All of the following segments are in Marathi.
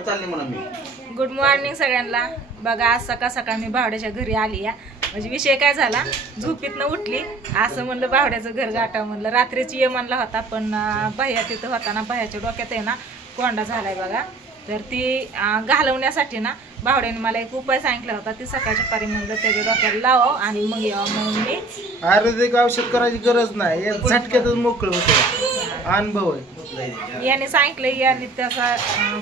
चालले म्हणा मी. गुड मॉर्निंग सगळ्यांना. बघा आज सकाळ सकाळ मी भावड्याच्या घरी आली या. म्हणजे विषय काय झाला, झोपेतनं उठली असं म्हणलं भावड्याचं घर गाठा म्हणलं. रात्रीची ये म्हणला होता पण भैया तिथं होता ना, भैयाच्या डोक्यात आहे ना कोंडा झालाय बघा. तर ती घालवण्यासाठी ना भावड्याने मला एक उपाय सांगितला होता. ती सकाळच्या पारी म्हणलं त्याच्या डोक्याला लावा आणि मग यावं म्हणून मी. आयुर्वेदिक औषध करायची गरज नाही, झटक्यातच मोकळं होतं. अनुभव आहे, याने सांगितलं, याने त्याचा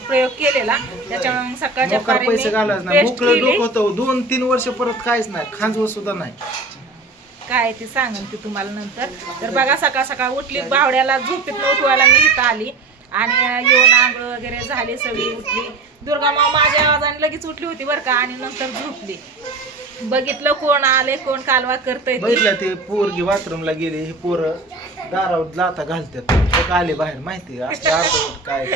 प्रयोग केलेला. त्याच्यामुळे सकाळच्या मोकार पारी पैसे घालायच नाही, मोकळं डोकं होतं. 2-3 वर्ष परत काहीच नाही, खांजव सुद्धा नाही. काय ते सांगन ती तुम्हाला नंतर. तर बघा सकाळ सकाळ उठली, भावड्याला झोपेतनं उठवायला मी इथं आली आणि येऊन आंघोळ वगैरे झाली, सगळी उठली. दुर्गा माँ माझ्या आवाजाने लगेच उठली होती बरं का, आणि नंतर झोपली. बघितलं कोण आले, कोण कालवा करतय. बघितलं ते पोरगी बाथरूमला गेली, हे पोरं दारावर लाथा घालतात, आले बाहेर माहिती काय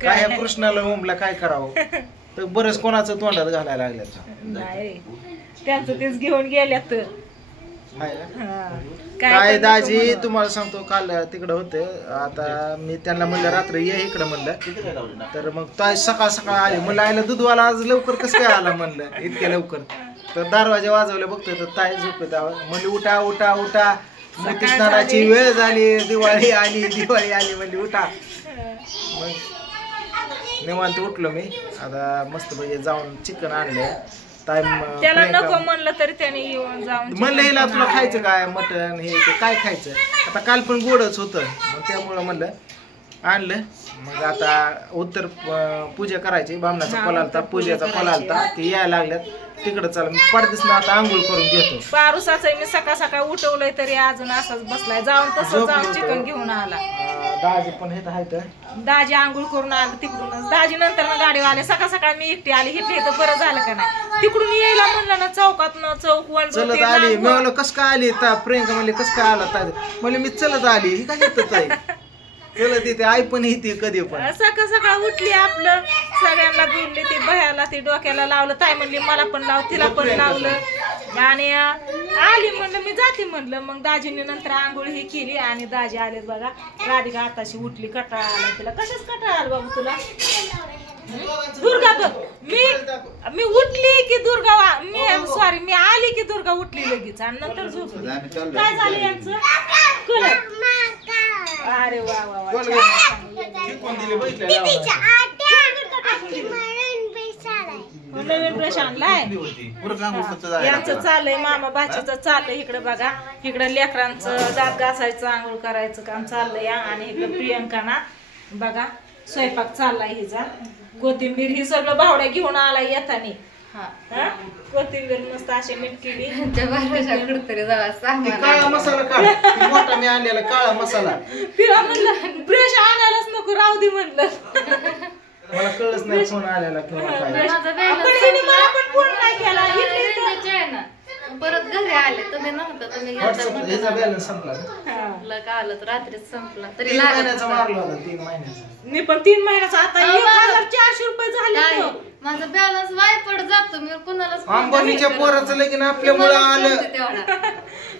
काय या कृष्णाला ओमला काय करावं. तर बरंच कोणाचं तोंडात घालायला लागल्यात. नाही त्यांचं तेच घेऊन गेल्यात. काय दाजी तुम्हाला सांगतो, काल तिकडं होते. आता मी त्यांना म्हणलं रात्री ये इकडं म्हणलं, तर मग ताई सकाळ सकाळ आले. म्हणलं आयला दूधवाला आज लवकर कसं काय आला म्हणलं इतक्या लवकर. तर दरवाजा वाजवले बघतोय तर ताई झोपेत. म्हणली उठा उठा उठा, मोठी स्नानाची वेळ झाली, दिवाळी आली म्हणली उठा. मग निवांत उठलो मी. आता मस्त पैकी जाऊन चिकन आणले. त्याला नको म्हणलं तरी त्याने येऊन जाऊन म्हणलं हिला तुला खायचं काय, मटण हे ते काय खायचं. आता काल पण गोडच होतं, मग त्यामुळं म्हणलं आणलं. मग आता उत्तर पूजा करायची, बामणाचा कॉल आलता, पूजेचा कॉल आलता, ते यायला लागल्यात. तिकडं चला मी पडदिस ना आता आंघोळ करून घेतो. पारुसाचं मी सकाळ सकाळ उठवलंय तरी अजून असाच बसलाय. जाऊन तसं जाऊन चिकन घेऊन आला. दाजी पण हे आहेत, दाजी आंघोळ करून आलं तिकडूनच. दाजी नंतर ना गाडीवर आले. सकाळ सकाळ मी एकटी आली, इथली तर बरं झालं का नाही. तिकडून यायला म्हणलं ना चौकात न चौक वन चलत आली. मी म्हणलं कस काय आली, प्रियंका म्हणले कस काय आला ताई. म्हणले मी चलत आली. ही काय येत ताई चलत येते, आई पण येते कधी पण. सकाळ सकाळ उठली, आपलं सगळ्यांना बोलली. ते भयाला ते डोक्याला लावलं. ताई म्हणली मला पण लाव, तिला पण लावलं आणि आली. म्हणलं मी जाते म्हणलं. मग दाजीने नंतर आंघोळ ही केली आणि दाजी आले बघा. राधिका आताशी उठली, कटाळा आला तिला. कशाच कटाळा आला बाबू तुला? दुर्गा बघ, मी उठली की दुर्गा, मी आली की दुर्गा उठली लगेच आणि नंतर झोपली. काय झालं यांचं? अरे वा वा वा, नवीन ब्रश आणलाय. यांचं चाललंय, मामा बाचीचं चाललंय. इकडे बघा, इकडे लेकरांचं दात घासायचं, आंघोळ करायचं काम चाललंय. आणि इकडे प्रियंका ना बघा स्वयंपाक चाललाय हिचा. कोथिंबीर ही सगळं भावड्या घेऊन आला येतानी. कोथिंबीर मस्त अशी मीठ केली. काळा मसाला काढ, मोठा मी आणलेला काळा मसाला. तिला म्हणलं ब्रश आणायलाच नको, राहू दे म्हणलं. मला कळलंच नाही फोन आलेला किंवा काय. मला पण फोन नाही केला. परत घरी आले तुम्ही नव्हता, तुम्ही बॅलन्स संपला आलं तर रात्रीच संपला. तरी 3 महिन्याचा मारला होता, 3 महिन्याचा. मी पण 3 महिन्याचा. आता 1400 रुपये झाले. माझा बॅलन्स वायपड जातो. मी कुणालाच अंबानीच्या पोराचं लगीन आपल्यामुळे आलं.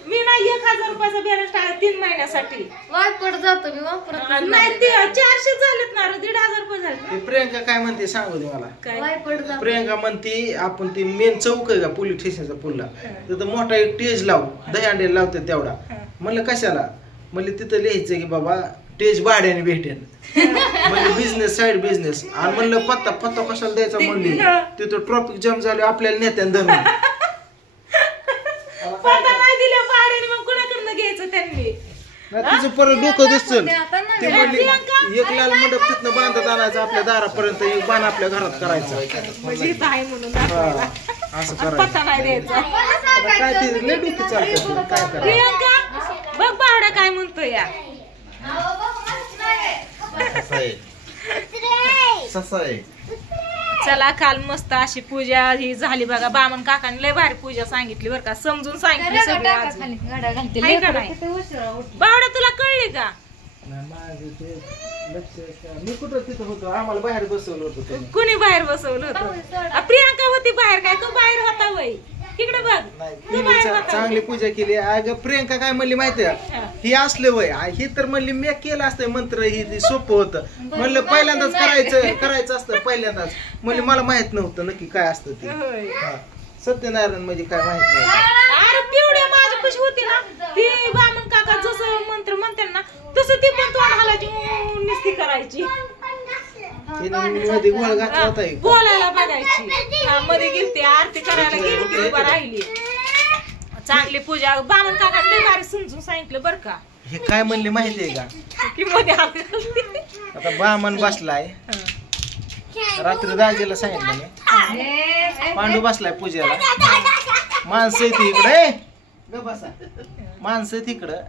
मी नाही 1000 रुपयाचा बॅलन्स टाकला 3 महिन्यासाठी. वायपड जातो मी, वापरत नाही. ते 400 झालेत ना, 1,500 रुपये झाले. प्रियंका काय म्हणते सांगू दे मला. वायपड जातो. प्रियंका म्हणते आपण ती मेन चौक आहे का पोलीस स्टेशनचा पुलला, तिथं मोठा एक टेज लावू, दहीहंडी लावते तेवढा. म्हणलं कशाला? म्हणले तिथं लिहायचं की बाबा टेज भाड्याने भेटेल. म्हणजे बिझनेस, साईड बिझनेस. आणि म्हणलं पत्ता कशाला द्यायचा म्हणली. तिथं ट्रॉफिक जाम झाले, आपल्याला नेत्यानं धरून. पत्ता नाही दिला भाड्याने, मग कुणाकडनं घ्यायचं त्यांनी? तिचं परत डोकं दिसतं. ते म्हणली एक लाल मंडप तिथनं बांधत आणायचं आपल्या दारापर्यंत, एक बाण आपल्या घरात करायचं. म्हणजे इथं आहे म्हणून दाखवायला. असं करायचं. पत्ता नाही द्यायचा. काय ते लय डोकं चालतं, काय करायचं. प्रियंका बघ भावडा काय म्हणतोय या. चला काल मस्त अशी पूजा ही झाली बघा. बामण काकाने लय भारी पूजा सांगितली बरं का, समजून सांगितली सगळी. बावडा तुला कळली का? मी कुठं तिथं होतो, आम्हाला बाहेर बसवलं होतं. कुणी बाहेर बसवलं होतं? प्रियंका होती बाहेर. काय तू बाहेर होता वय? इकडे बघ नाही तू केली, बाहेर बघ. चांगली पूजा केली. अगं प्रियंका काय म्हणली माहितीये हा. ही असलं वय ही तर म्हणली मी केलं असतं मंत्र ही सोपं होतं म्हणलं पहिल्यांदाच करायचं असतं पहिल्यांदाच म्हणली मला माहित नव्हतं नक्की काय असतं ते. होय. हा. सत्यनारायण म्हणजे काय माहित नाही. अरे पिवड्या माझी कशी होती ना ती बामण काका जसं मंत्र म्हणते ना तसं ती पण तोंड हालायची निस्ती करायची तिने मध्ये गोळ घातला होता एक. बोलायला बघायची हा, मध्ये गेलती आरती करायला गेली ती उभा राहिली. चांगली पूजा बामण काका लय भारी समजून सांगितलं बरं का हे काय म्हणले माहितीये का की मध्ये हात घालते. आता बामण बसलाय रात्री दाजीला सांगितलं मी पांडू बसलाय पूजेला माणसं येते इकडे ग बसा माणसं तिकडं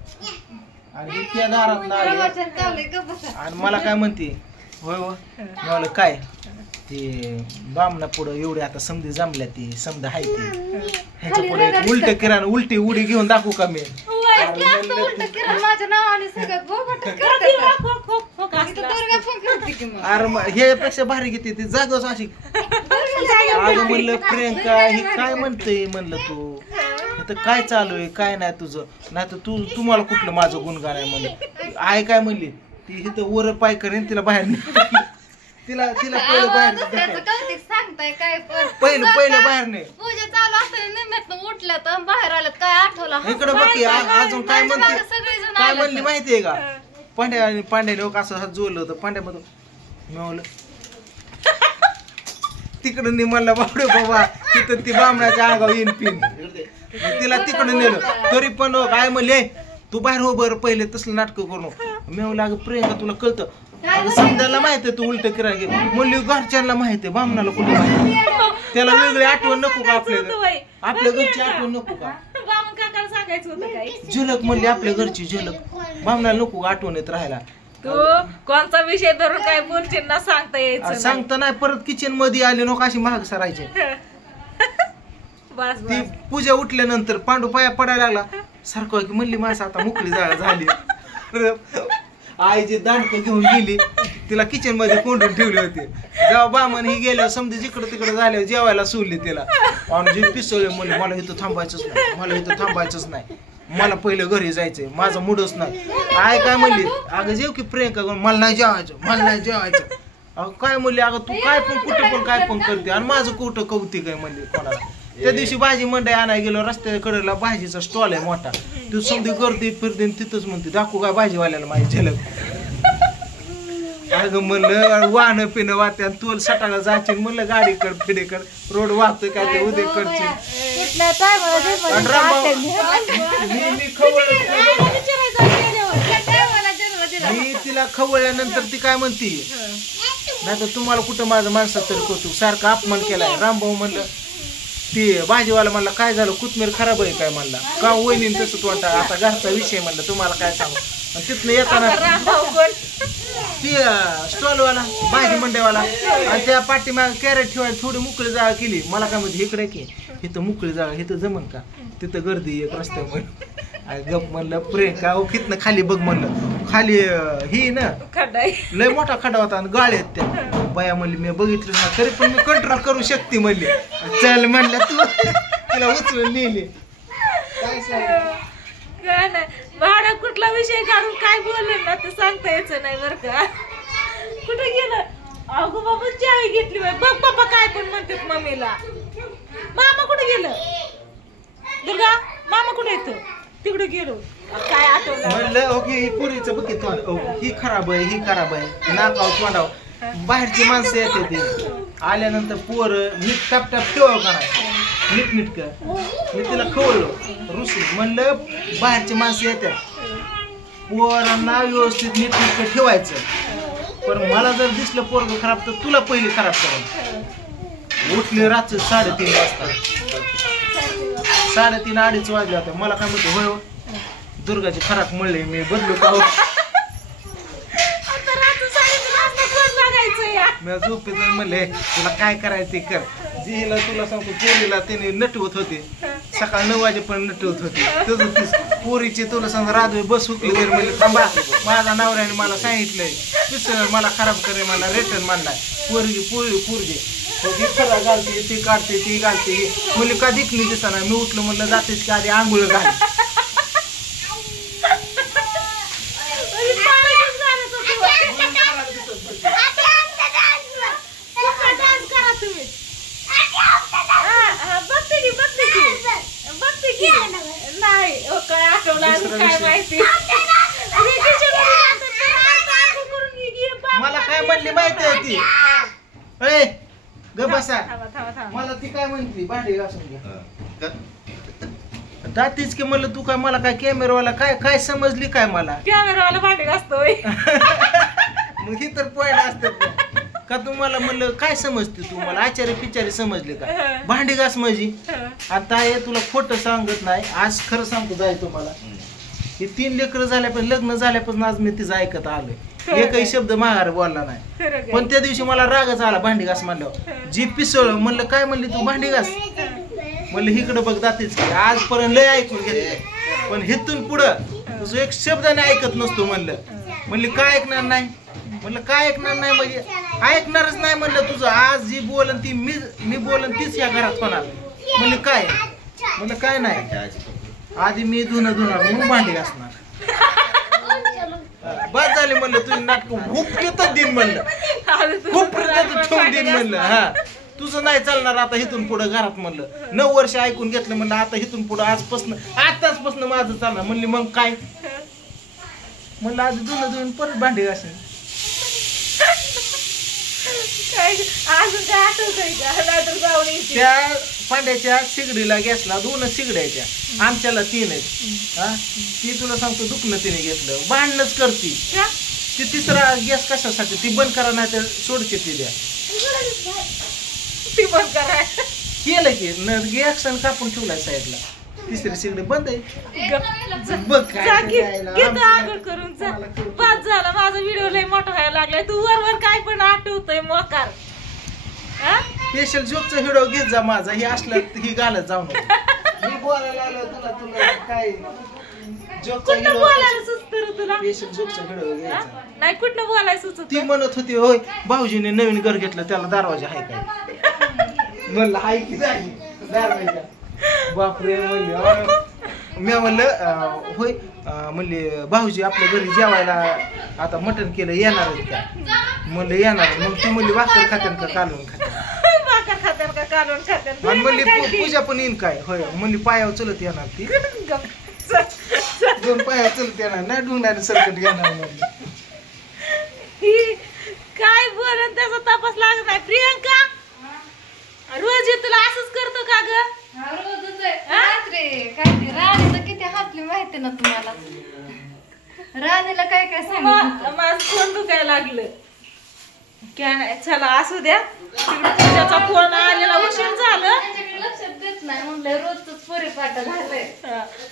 आणि त्या दारात आली आणि मला काय म्हणते होय हो मी म्हणलं काय ते बामना पुढं एवढे आता समधी जमल्या ती समजा हाय ती ह्याच्या पुढे उलट किराण उलटी उडी घेऊन दाखवू का मी माझ्या नावाने सगळं बोगटच करते करते. खो, खो, खो, खो इथं असलं. दुर्गा फोन करते की मग. अरे ह्यापेक्षा भारी घेते ती जागच अशी अगं म्हणलं प्रियंका ही काय म्हणते म्हणलं तू इथं काय चालू आहे काय नाही तुझं नाही तर तुम्हाला कुठलं माझं गुणगान आहे म्हणलं आई काय म्हणली ती इथं वर पाय करेन तिला बाहेर तिला पहिलं बाहेर दुसऱ्याचं कौतिक सांगताय काय पण. पहिलं बाहेर नाही पूजा चालू असताना निम्म्यातनं उठल्या तर बाहेर आल्यात काय आठवलं इकडे बघ अजून काय म्हणते सगळेजण काय म्हणली माहितीये का पांड्याने लोक असं हात जोडलं होतं पांड्यामधून मी म्हणलं तिकडून म्हणलं बाबडे बाबा तिथं ती बामणाच्या अंगावर येईन पिन मग तिला तिकडून नेलं तरी पण काय म्हणले तू बाहेर हो बरं पहिले तसलं नाटक करू मी म्हणलं अगं प्रियंका तुला कळतं अगं समजायला माहितीये तू उलट किरा घे म्हणली घरच्यांना माहितीये बामणाला कुठे माहिती त्याला वेगळी आठवण नको का आपल्या घरची आठवण नको का बामण काकाला सांगायचं होतं काय झलक म्हणली आपल्या घरची झलक बामणाला नको का आठवण येत राहायला तू कोणता विषय धरून काय बोलशील ना सांगता यायचं नाही. सांगता नाही परत किचन मध्ये आले नको अशी महाग सरायचे बस ती बस पूजा उठल्यानंतर पांडू पाया पडायला लागला सारखं की म्हणली माणसं आता मोकळी झाली आई जी दांडकं घेऊन गेली तिला किचन मध्ये कोंडून ठेवली होती जेव्हा बामण ही गेल्यावर समजा जिकडं तिकडं झाल्यावर जेवायला सोडली तिला आणि जी पिसवले म्हणले मला इथं थांबायचंच नाही मला पहिलं घरी जायचंय माझं मूडच नाही आई काय म्हणली अगं जेव की प्रियंका मला नाही जेवायचं अगं काय म्हणली अगं तू काय पण कुठं पण काय पण करते आणि माझं कुठं कौतिक आहे म्हणली कोणाला त्या दिवशी भाजी मंडई आणायला गेलो रस्त्याकडेला भाजीचा स्टॉल आहे मोठा तू समधी गर्दी फिरते तिथंच म्हणते दाखवू काय भाजीवाल्याला माझी झलक अगं म्हणलं वाहन पिणं वाहते आणि तू सटाला जायची म्हणलं गाडीकड फिडेकड रोड वाहतोय काय ते उद्या करशील मी तिला खवळल्यानंतर ती काय म्हणती नाही तर तुम्हाला कुठं माझं माणसात तरी कौतुक सारखा अपमान केलाय रामभाऊ म्हणलं ती भाजीवाला म्हणला काय झालं कोथमीर खराब आहे काय म्हणला का वहिनी तसंच वाटतं आता घरचा विषय म्हणलं तुम्हाला काय सांगू आणि तिथनं येताना ती स्टॉलवाला भाजी मंडईवाला आणि त्या पाठीमाग कॅरेट ठेवायला थोडी मोकळी जागा केली मला काय म्हणते इकडे की इथं मोकळी जागा इथं जमन का तिथं गर्दी एक रस्त्यावर गप म्हणलं प्रियंका तिथनं खाली बघ म्हणलं खाली ही ना लय मोठा खडा होता आणि गाळे आहेत त्या बाया म्हणली मी बघितलं ना तरी पण मी कंट्रोल करू शकते म्हणली चल म्हणलं तू तिला उचलून लिहिली काय नाही भाडा कुठला विषय काढून काय बोलले ना ते सांगता यायचं नाही बरं का कुठे गेलं अगो बाबा चावी घेतली बाई बघ बाबा काय पण म्हणतात मम्मीला मामा कुठे गेलं दुर्गा मामा कुठे येतो तिकडे गेलो काय आठवलं म्हणलं ओके ही पुरीचं बघ ही खराब आहे नाकाव तोंडाव बाहेरची माणसं येते ती आल्यानंतर पोर नीट टापटाप ठेवावं का नाही नीट मी तिला खवळलो रुसली म्हणलं बाहेरची माणसं येतात पोरांना व्यवस्थित नीटनेटकं ठेवायचं पण मला जर दिसलं पोरग खराब तर तुला पहिली खराब करेल उठली रात्री 3:30 वाजता 3:30 2:30 वाजले होते मला काय म्हणते होय दुर्गाची खराब म्हणले मी बदलू का मी झोपेत म्हणले तुला काय करायचं ते कर जिला तुला सांगतो पोरीला त्याने नटवत होते सकाळ 9 वाजेपर्यंत नटवत होते तुझं तीच पोरीचे तुला सांग राधवे बस हुकली तर म्हणले थांबा माझा नवऱ्याने मला सांगितलंय पिसळ मला खराब करे मला रिटर्न मानलाय पोरगी खरा घालते ती काढते ती घालते मुली का दिखणी दिसना मी उठलो म्हणलं जातेच की आधी आंघोळ घाल मला काय म्हणली माहिती आहे ती ए ग बसा मला ती काय म्हणते भांडी घासून घ्या दातीच की म्हणलं तू काय मला काय कॅमेरावाला काय काय समजली काय मला कॅमेरावाला भांडी घासतोय मग ही तर पॉइंट असतात का तुम्हाला म्हणलं काय समजते तू मला आचार्य पिचारी समजले का भांडी घास माझी आता हे तुला खोटं सांगत नाही आज खरं सांगतो जाय तुम्हाला हे 3 लेकरं झाल्यापासून लग्न झाल्यापासून आज मी तिचं ऐकत आलोय एकही शब्द माघार बोलला नाही पण त्या दिवशी मला रागच आला भांडी घास म्हणल्यावर जी पिसळ म्हणलं काय म्हणली तू भांडी घास म्हणलं इकडं बघ जातेच की आजपर्यंत लय ऐकून घेतलं पण हिथून पुढं तुझं एक शब्दाने ऐकत नसतो म्हणली काय ऐकणार नाही म्हणलं काय ऐकणार नाही म्हणजे ऐकणारच नाही म्हणलं तुझं आज जी बोलन ती मी बोलन तीच या घरात होणार म्हणलं काय म्हणलं काय नाही आधी मी धुणार म्हणून भांडी घासणार बस झाले म्हणलं तुझी नाटक खूप येतच दिन म्हणलं खूप ठेवून दिन म्हणलं हा तुझं नाही चालणार आता इथून पुढं घरात म्हणलं 9 वर्ष ऐकून घेतलं म्हणलं आता इथून पुढं आताचपासून माझं चालणार म्हणली मग काय म्हणलं आधी धुणं परत भांडी घासून अजून काय आठवतंय का नाहीतर जाऊन त्या पांड्याच्या सिगडीला गॅसला 2 सिगड्याच्या आमच्याला 3 आहेत हा ती तुला सांगतो दुखणं तिने घेतलं भांडणच करती ती तिसरा गॅस कशासाठी ती बंद करा नाही तर सोडते ती द्या ती बंद करा केलं की गॅस कापून ठेवलाय साईडला तिसरी सिगडी बंद आहे बघ आंघोळ करून जा बस झाला माझा व्हिडिओ लय मोठा व्हायला लागलाय तू वर काय पण आठवतोय मोकार स्पेशल जोकचा व्हिडिओ घेत जा माझा हे असलं ही घालत जाऊ मी बोलायला आलो तुला काय कुठं बोलायला सुचत तुला स्पेशल जोकचा व्हिडिओ घ्यायचा नाही कुठं बोलायला सुचत ती म्हणत होती होय भाऊजीने नवीन घर घेतलं त्याला दरवाजा आहे काय म्हणलं हाय की नाही दरवाजा बापरे म्हणले मी म्हणलं होय म्हणले भाऊजी आपल्या घरी जेवायला आता मटण केलं येणार आहेत का म्हणलं येणार मग ती म्हणली भाकर खात्यान का कालवून खात्यान आणि म्हणली पूजा पण येईन काय होय म्हणली पायावर चलत येणार ती 2 पायावर चलत येणार नाही ढुंगणारे सरकट घेणार म्हणली काय बोलून त्याचा तपास लागत नाही प्रियंका रोज तुला असंच करतो का ग राणीला किती हातली माहिती ना तुम्हाला राणीला काय काय सांगितलं माझं फोन दुखायला लागलं काय नाही चला असू द्या त्याचा फोन आलेला उशीर झालं लक्षात देत नाही म्हणलं रोजच परिपाठ झालंय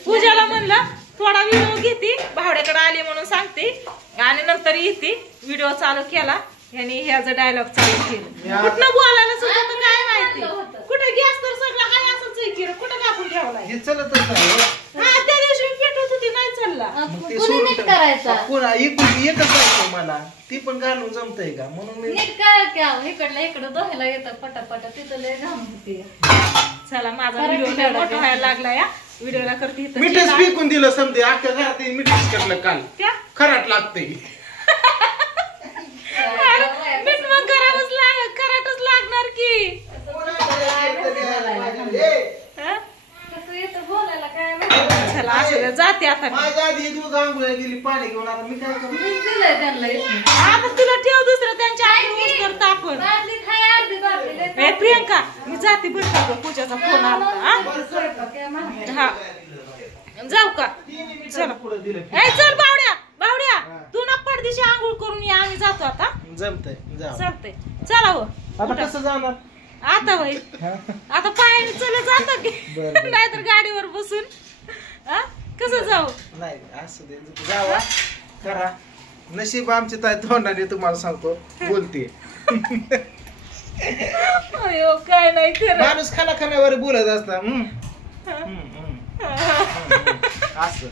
पूजाला म्हणलं थोडा व्हिडिओ घेते भावड्याकडे आली म्हणून सांगते आणि नंतर येते व्हिडिओ चालू केला यांनी ह्याचा डायलॉग चालू केलं कुठं बोलायला सुद्धा तर काय माहिती कुठे गॅस तर सगळं हाय असंच केलं कुठं कापून ठेवलाय हे चलतच नाही हा त्या दिवशी मी पेटवत होती नाही चालला कुणी नीट करायचा पुन्हा एकच जायचं मला ती पण घालून जमतंय का म्हणून मी नीट काय क्या इकडलं इकडं दोहायला येतं पटापटा तिथं लय घाम होते चला माझा व्हिडिओ मोठा व्हायला लागला या व्हिडिओला करते मिठच पिकून दिलं समजे अख्ख्या घरात मिठच करलं काल खराट लागतंय मीठ मग कराटच लागणार की बोलायला काय चला असं जाते आता माझ्या आधी दूध आंघोळ्या गेली पाणी घेऊन आता मी काय करू दिलंय त्यांना आता तुला ठेव दुसरं त्यांच्या आधी करतो आपण ए प्रियंका मी जाते बरं पूजाचा फोन आला हा जाऊ का चला ए चल बावड्या तू ना पडदिशी आंघोळ करून या आम्ही जातो आता जमतंय चालतंय चला हो आता कसं जाणार आता बाई आता पायाने चला जातो की नाहीतर गाडीवर बसून कसं जाऊ नाही असं दे जावा करा नशीब आमची ताई तोंडाने तुम्हाला सांगतो बोलते अयो काय नाही खरं माणूस खाण्यावर बोलत असता असं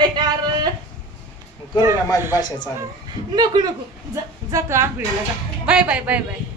यार करू ना माझी भाषा चालू नको जातो आंघोळीला जा बाय बाय बाय बाय.